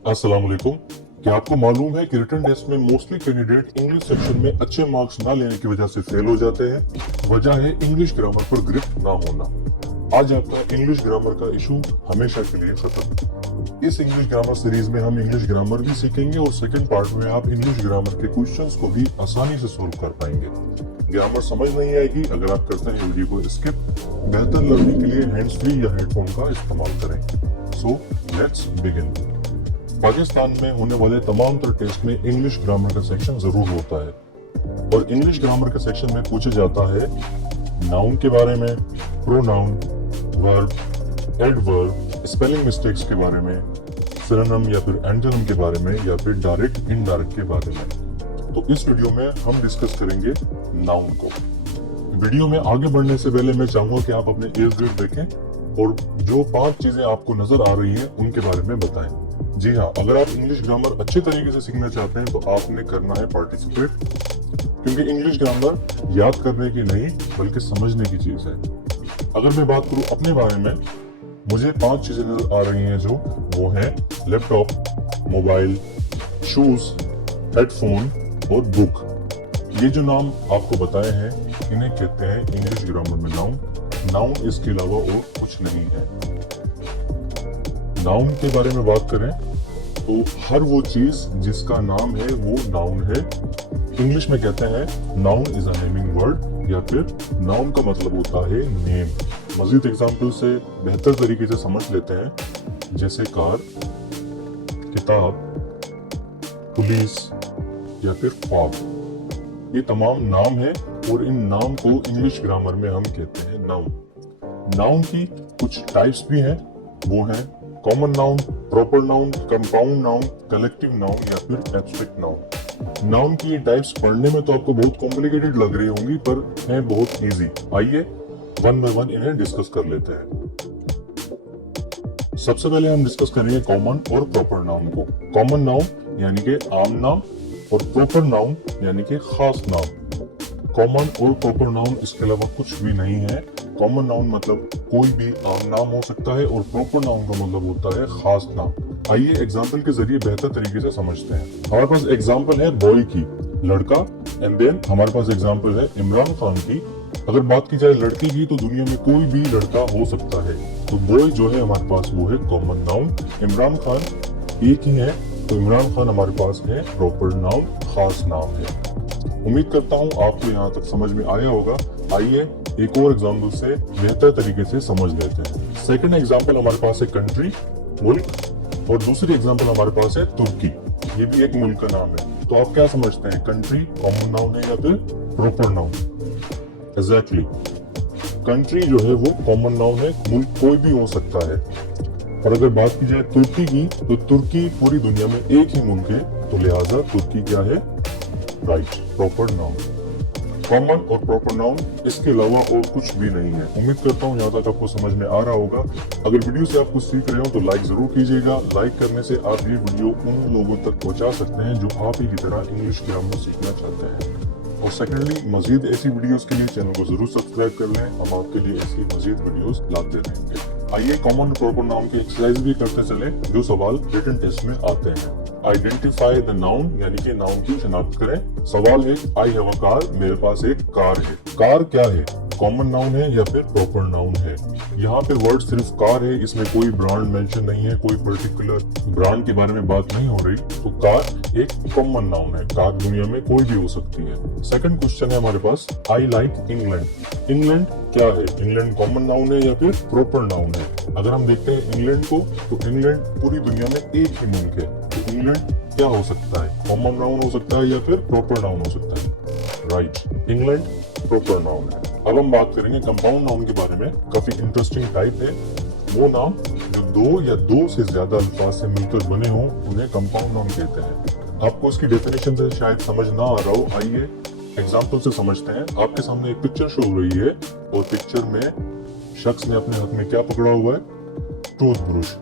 अस्सलाम वालेकुम। क्या आपको मालूम है कि रिटन टेस्ट में मोस्टली कैंडिडेट इंग्लिश सेक्शन में अच्छे मार्क्स ना लेने की वजह से फेल हो जाते हैं। वजह है इंग्लिश ग्रामर पर ग्रिप ना होना। आज आपका इंग्लिश ग्रामर का इशू हमेशा के लिए खत्म। इस इंग्लिश ग्रामर सीरीज में हम इंग्लिश ग्रामर भी सीखेंगे और सेकंड पार्ट में आप इंग्लिश ग्रामर के क्वेश्चंस को भी आसानी से सोल्व कर पाएंगे। ग्रामर समझ नहीं आएगी अगर आप करते हैं वीडियो को स्किप। बेहतर लर्निंग के लिए हैंड्स फ्री या हेडफोन का इस्तेमाल करें। So let's begin. पाकिस्तान में होने वाले तमाम तर टेस्ट में इंग्लिश ग्रामर का सेक्शन जरूर होता है और इंग्लिश ग्रामर के सेक्शन में पूछा जाता है नाउन के बारे में, pronoun, verb, adverb, spelling mistakes के बारे में, सिनोनिम या फिर एंटोनिम के बारे में या फिर डायरेक्ट इनडायरेक्ट के बारे में। तो इस वीडियो में हम डिस्कस करेंगे नाउन को। वीडियो में आगे बढ़ने से पहले मैं चाहूंगा कि आप अपने इर्द गिर्द देखें और जो 5 चीजें आपको नजर आ रही हैं उनके बारे में बताएं। जी हाँ, अगर आप इंग्लिश ग्रामर अच्छे तरीके से सीखना चाहते हैं तो आपने करना है पार्टिसिपेट, क्योंकि इंग्लिश ग्रामर याद करने की नहीं बल्कि समझने की चीज है। अगर मैं बात करूं अपने बारे में, मुझे 5 चीजें नजर आ रही हैं जो वो हैं लैपटॉप, मोबाइल, शूज, हेडफोन और बुक। ये जो नाम आपको बताए हैं इन्हें कहते हैं इंग्लिश ग्रामर में नाउन। नाउन इसके अलावा और कुछ नहीं है। नाउन के बारे में बात करें तो हर वो चीज जिसका नाम है वो नाउन है। इंग्लिश में कहते हैं noun is a naming word या फिर नाउन का मतलब होता है नेम। मजीद एग्जाम्पल से बेहतर तरीके से समझ लेते हैं, जैसे कार, किताब, पुलिस या फिर फॉग। ये तमाम नाम है और इन नाम को इंग्लिश ग्रामर में हम कहते हैं नाउन। नाउन की कुछ टाइप्स भी हैं, वो हैं common noun, proper noun, compound noun, collective noun या फिर एब्स्ट्रैक्ट नाउन। नाउन की ये टाइप्स पढ़ने में तो आपको बहुत कॉम्प्लिकेटेड लग रही होंगी पर है बहुत इजी। आइए वन बाय वन इन्हें डिस्कस कर लेते हैं। सबसे पहले हम डिस्कस करेंगे कॉमन और प्रॉपर नाउन को। कॉमन नाउन यानी कि आम नाम और प्रॉपर नाउन यानी कि खास नाम। कॉमन और प्रॉपर नाउन इसके अलावा कुछ भी नहीं है। कॉमन नाउन मतलब कोई भी आम नाम हो सकता है और प्रॉपर नाउन का मतलब होता है खास नाम। आइए एग्जाम्पल के जरिए बेहतर तरीके से समझते हैं। हमारे पास एग्जाम्पल है बॉय की, लड़का, एंड देन हमारे पास एग्जाम्पल है इमरान खान की। अगर बात की जाए लड़की की तो दुनिया में कोई भी लड़का हो सकता है, तो बॉय जो है हमारे पास वो है कॉमन नाउन। इमरान खान एक ही है तो इमरान खान हमारे पास है प्रॉपर नाउन, खास नाम है। उम्मीद करता हूँ आपको यहाँ तक समझ में आया होगा। आइए एक और एग्जाम्पल से बेहतर तरीके से समझ लेते हैं। सेकंड एग्जाम्पल हमारे पास है कंट्री, मुल्क, और दूसरी एग्जाम्पल हमारे पास है तुर्की। ये भी एक मुल्क का नाम है। तो आप क्या समझते हैं, कंट्री कॉमन नाउन है या फिर प्रॉपर नाउन? एग्जैक्टली, कंट्री जो है वो कॉमन नाउन है, मुल्क कोई भी हो सकता है। और अगर बात की जाए तुर्की की तो तुर्की पूरी दुनिया में एक ही मुल्क है, तो लिहाजा तुर्की क्या है? Right, proper noun. कॉमन और प्रॉपर नाउन इसके अलावा और कुछ भी नहीं है। उम्मीद करता हूँ यहाँ तक आपको समझ में आ रहा होगा। अगर वीडियो से आप कुछ सीख रहे हो तो लाइक जरूर कीजिएगा। लाइक करने से आप ये वीडियो उन लोगों तक पहुँचा सकते हैं जो आप ही की तरह इंग्लिश ग्रामर सीखना चाहते हैं। और सेकेंडली, मजीद ऐसी वीडियोस के लिए चैनल को जरूर सब्सक्राइब कर लें। हम आपके लिए ऐसी मजीद वीडियोस लाते रहेंगे। आइए कॉमन और प्रॉपर नाउन की एक्सरसाइज भी करते चले जो सवाल रिटन टेस्ट में आते हैं। आइडेंटिफाई द नाउन यानी कि नाउन की शनाख्त करें। सवाल है आई हैव अ कार, मेरे पास एक कार है। कार क्या है? कॉमन नाउन है या फिर प्रॉपर नाउन है? यहाँ पे वर्ड सिर्फ कार है, इसमें कोई ब्रांड मेंशन नहीं है, कोई पर्टिकुलर ब्रांड के बारे में बात नहीं हो रही। तो कार एक कॉमन नाउन है, कार दुनिया में कोई भी हो सकती है। सेकंड क्वेश्चन है हमारे पास, आई लाइक इंग्लैंड। इंग्लैंड क्या है? इंग्लैंड कॉमन नाउन है या फिर प्रॉपर नाउन है? अगर हम देखते हैं इंग्लैंड को तो इंग्लैंड पूरी दुनिया में एक ही मुल्क है। तो इंग्लैंड क्या हो सकता है? कॉमन नाउन हो सकता है या फिर प्रॉपर नाउन हो सकता है? राइट, इंग्लैंड प्रॉपर नाउन है। अब हम बात करेंगे कंपाउंड नाउन के बारे में। काफी इंटरेस्टिंग टाइप है। वो नाम जो दो या दो से ज्यादा अल्फाज से मिलकर बने हों उन्हें कंपाउंड नाउन कहते हैं। आपको इसकी डेफिनेशन से शायद समझ ना आ रहा हो, आइए एग्जाम्पल से समझते हैं। आपके सामने एक पिक्चर शो हो रही है और पिक्चर में शख्स ने अपने हाथ में क्या पकड़ा हुआ है? टूथब्रश।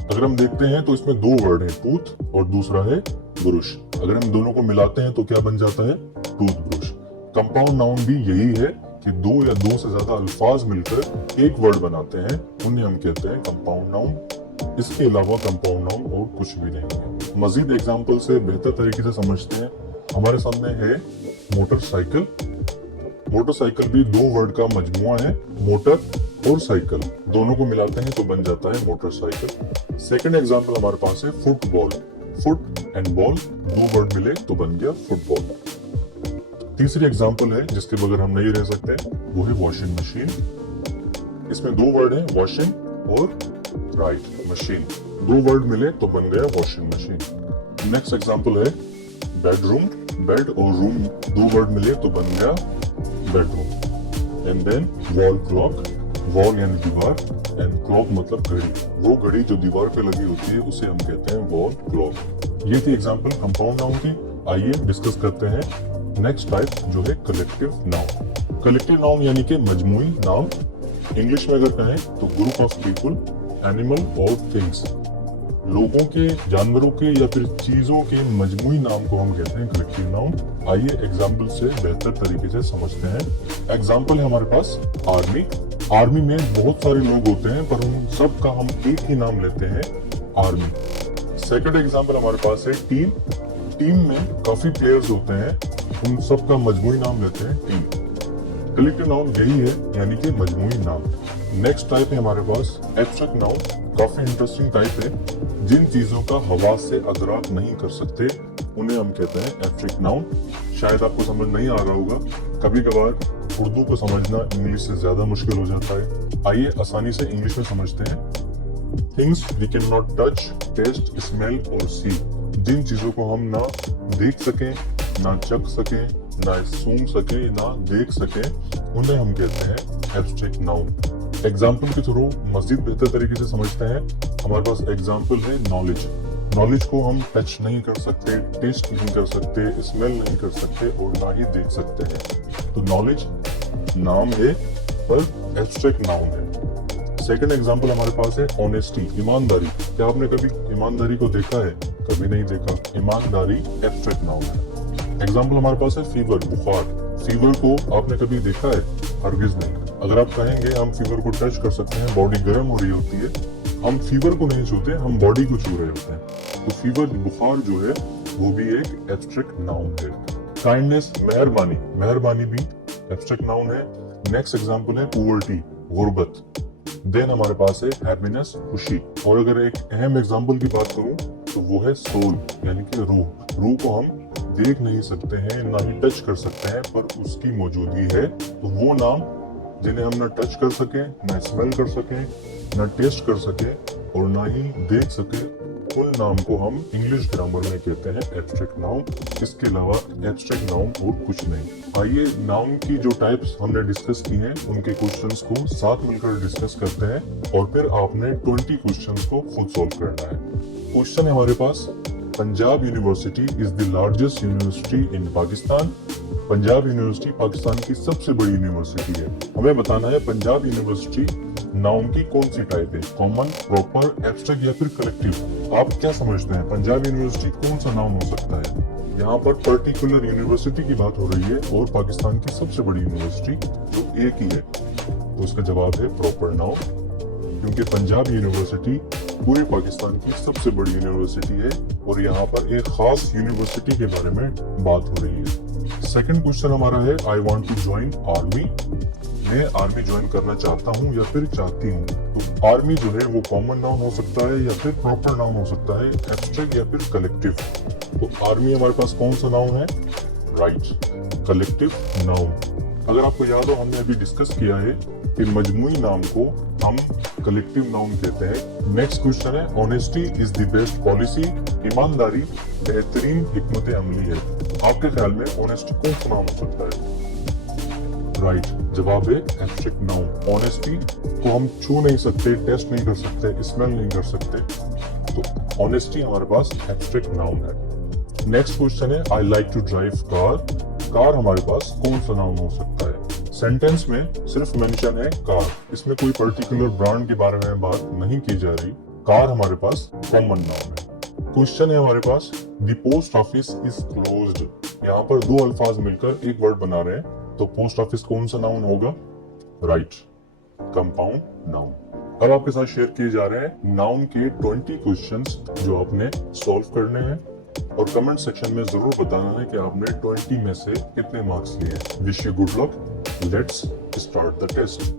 अगर हम देखते हैं तो इसमें 2 वर्ड हैं, टूथ और दूसरा है ब्रश। अगर हम दोनों को मिलाते हैं तो क्या बन जाता है? टूथब्रश। कंपाउंड नाउन भी यही है कि 2 या 2 से ज्यादा अल्फाज मिलकर एक वर्ड बनाते हैं, उन्हें हम कहते हैं कंपाउंड नाउन। इसके अलावा कंपाउंड नाउन और कुछ भी नहीं है। मजीद एग्जाम्पल से बेहतर तरीके से समझते हैं। हमारे सामने है मोटरसाइकिल। मोटरसाइकिल भी दो वर्ड का मजमुआ है, मोटर और साइकिल, दोनों को मिलाते हैं तो बन जाता है मोटरसाइकिल। सेकंड एग्जांपल हमारे पास है फुटबॉल। फुट एंड बॉल दो वर्ड मिले तो बन गया फुटबॉल। तीसरी एग्जांपल है जिसके बगैर हम नहीं रह सकते, वो है वॉशिंग मशीन। इसमें दो वर्ड है, वॉशिंग और राइट मशीन, दो वर्ड मिले तो बन गया वॉशिंग मशीन। नेक्स्ट एग्जांपल है बेडरूम। बेड और रूम दो वर्ड मिले तो बन गया bedroom. And then wall clock. Wall यानी दीवार एंड क्लॉक मतलब घड़ी, वो घड़ी जो दीवार पे लगी होती है उसे हम कहते हैं वॉल क्लॉक। ये थी एग्जांपल कंपाउंड नाउन की। आइए डिस्कस करते हैं नेक्स्ट टाइप जो है कलेक्टिव नाउन। कलेक्टिव नाउन यानी कि मजमूई नाम। इंग्लिश में अगर कहें तो ग्रुप ऑफ पीपल, एनिमल और थिंग्स, लोगों के, जानवरों के या फिर चीजों के मजमूई नाम को हम कहते हैं कलेक्टिव नाउन। आइए एग्जाम्पल से बेहतर तरीके से समझते हैं। एग्जाम्पल है हमारे पास आर्मी। आर्मी में बहुत सारे लोग होते हैं पर उन सब का हम एक ही नाम लेते हैं, आर्मी। सेकंड एग्जाम्पल हमारे पास है टीम। टीम में काफी प्लेयर्स होते हैं, उन सब का मजमूई नाम लेते हैं टीम। कलेक्टिव नाउन यही है, यानी कि मजमूई नाम। नेक्स्ट टाइप है हमारे पास एब्स्ट्रैक्ट नाउन। काफी इंटरेस्टिंग टाइप है। जिन चीजों का हवास से अदराक नहीं कर सकते उन्हें हम कहते हैं एब्स्ट्रैक्ट नाउन। शायद आपको समझ नहीं आ रहा होगा, कभी कभार उर्दू को समझना इंग्लिश से ज्यादा मुश्किल हो जाता है। आइए आसानी से इंग्लिश में समझते हैं। Things we can not touch, taste, smell और सी। जिन चीजों को हम ना देख सकें, ना चख सकें, ना सूंघ सके, ना देख सके, उन्हें हम कहते हैं एब्स्ट्रैक्ट नाउन। एग्जाम्पल के थ्रू मजीद बेहतर तरीके से समझते हैं। हमारे पास एग्जाम्पल है नॉलेज। नॉलेज को हम टच नहीं कर सकते, टेस्ट नहीं कर सकते, स्मेल नहीं कर सकते और ना ही देख सकते हैं। तो नॉलेज नाम है पर एब्स्ट्रैक्ट नाउन है। सेकंड एग्जाम्पल हमारे पास है ऑनेस्टी, ईमानदारी। क्या आपने कभी ईमानदारी को देखा है? कभी नहीं देखा। ईमानदारी एब्स्ट्रैक्ट नाउन है। एग्जाम्पल हमारे पास है फीवर, बुखार। फीवर को आपने कभी देखा है? हरगिज नहीं। अगर आप कहेंगे हम फीवर को टच कर सकते हैं, बॉडी गर्म हो रही होती है, हम फीवर को नहीं छूते, हम बॉडी को छू रहे होते हैं। तो फीवर, बुखार जो है वो भी एक एब्स्ट्रैक्ट नाउन है। काइंडनेस, मेहरबानी, मेहरबानी भी एब्स्ट्रैक्ट नाउन है। नेक्स्ट एग्जांपल है पुअर्टी, गुर्बत। देन हमारे पास है हैप्पीनेस, खुशी। और अगर एक अहम एग्जांपल की बात करूं तो वो है सोल, यानी कि रूह। रूह को हम देख नहीं सकते हैं, ना ही टच कर सकते हैं, पर उसकी मौजूदगी है। तो वो नाम जिन्हें हम ना टच कर सके, ना स्मेल कर सके, ना टेस्ट कर सके और ना ही देख सके, उन नाम को हम इंग्लिश ग्रामर में कहते हैं एब्स्ट्रैक्ट नाउन। इसके अलावा एब्स्ट्रैक्ट नाउन और कुछ नहीं। आइए नाउन की जो टाइप्स हमने डिस्कस की हैं उनके क्वेश्चंस को साथ मिलकर डिस्कस करते हैं और फिर आपने 20 क्वेश्चंस को खुद सॉल्व करना है। क्वेश्चन है हमारे पास, Punjab university is the largest university in Pakistan. Punjab university Pakistan की सबसे बड़ी यूनिवर्सिटी है। हमें बताना है पंजाब यूनिवर्सिटी नाउन की कौन सी टाइप है, कॉमन, प्रॉपर, एब्स्ट्रैक्ट या फिर कलेक्टिव। आप क्या समझते हैं पंजाब यूनिवर्सिटी कौन सा नाउन हो सकता है? यहाँ पर पर्टिकुलर यूनिवर्सिटी की बात हो रही है और पाकिस्तान की सबसे बड़ी यूनिवर्सिटी जो एक ही है, तो उसका जवाब है प्रॉपर नाउन, क्योंकि पंजाब यूनिवर्सिटी पूरे पाकिस्तान की सबसे बड़ी यूनिवर्सिटी है और यहाँ पर एक खास यूनिवर्सिटी के बारे में बात हो रही है। सेकंड क्वेश्चन हमारा है, I want to join army. मैं आर्मी ज्वाइन करना चाहता हूँ या फिर चाहती हूँ। तो आर्मी जो है वो कॉमन नाउन हो सकता है या फिर प्रॉपर नाउन हो सकता है, एब्स्ट्रैक्ट या फिर कलेक्टिव। तो आर्मी हमारे पास कौन सा नाउन है? Right, collective noun. अगर आपको याद हो हमने अभी डिस्कस किया है कि मजमूई नाम को हम कलेक्टिव नाउन कहते हैं। नेक्स्ट क्वेश्चन है, honesty is the best policy. ईमानदारी बेहतरीन हिकमत अमली है। आपके ख्याल में ऑनेस्टी कौन सा नाउन हो सकता है? राइट, जवाब है एब्स्ट्रैक्ट नाउन। ऑनेस्टी को हम छू नहीं सकते, टेस्ट नहीं कर सकते, स्मेल नहीं कर सकते, तो ऑनेस्टी हमारे पास एब्स्ट्रैक्ट नाउन है। नेक्स्ट क्वेश्चन है, I like to drive car. Car हमारे पास कौन सा नाउन हो सकता है? सेंटेंस में सिर्फ मेंशन है कार, इसमें कोई पर्टिकुलर ब्रांड के बारे में बात नहीं की जा रही। कार हमारे पास कॉमन नाउन है। क्वेश्चन है हमारे पास, the post office is closed. यहाँ पर दो अल्फाज मिलकर एक वर्ड बना रहे हैं, तो पोस्ट ऑफिस कौन सा नाउन होगा? Right, compound noun. अब आपके साथ शेयर किए जा रहे हैं नाउन के 20 क्वेश्चंस जो आपने सॉल्व करने हैं और कमेंट सेक्शन में जरूर बताना है कि आपने 20 में से कितने मार्क्स लिए। Wish you good luck. Let's start the test.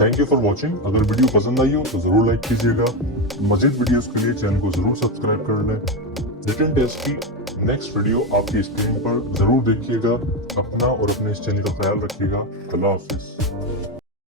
Thank you for watching. अगर वीडियो पसंद आई हो तो जरूर लाइक कीजिएगा। मजीद वीडियोस के लिए चैनल को जरूर सब्सक्राइब कर लें। रिटन टेस्ट की नेक्स्ट वीडियो आपकी स्क्रीन पर जरूर देखिएगा। अपना और अपने इस चैनल का ख्याल रखिएगा। अल्लाह हाफिज।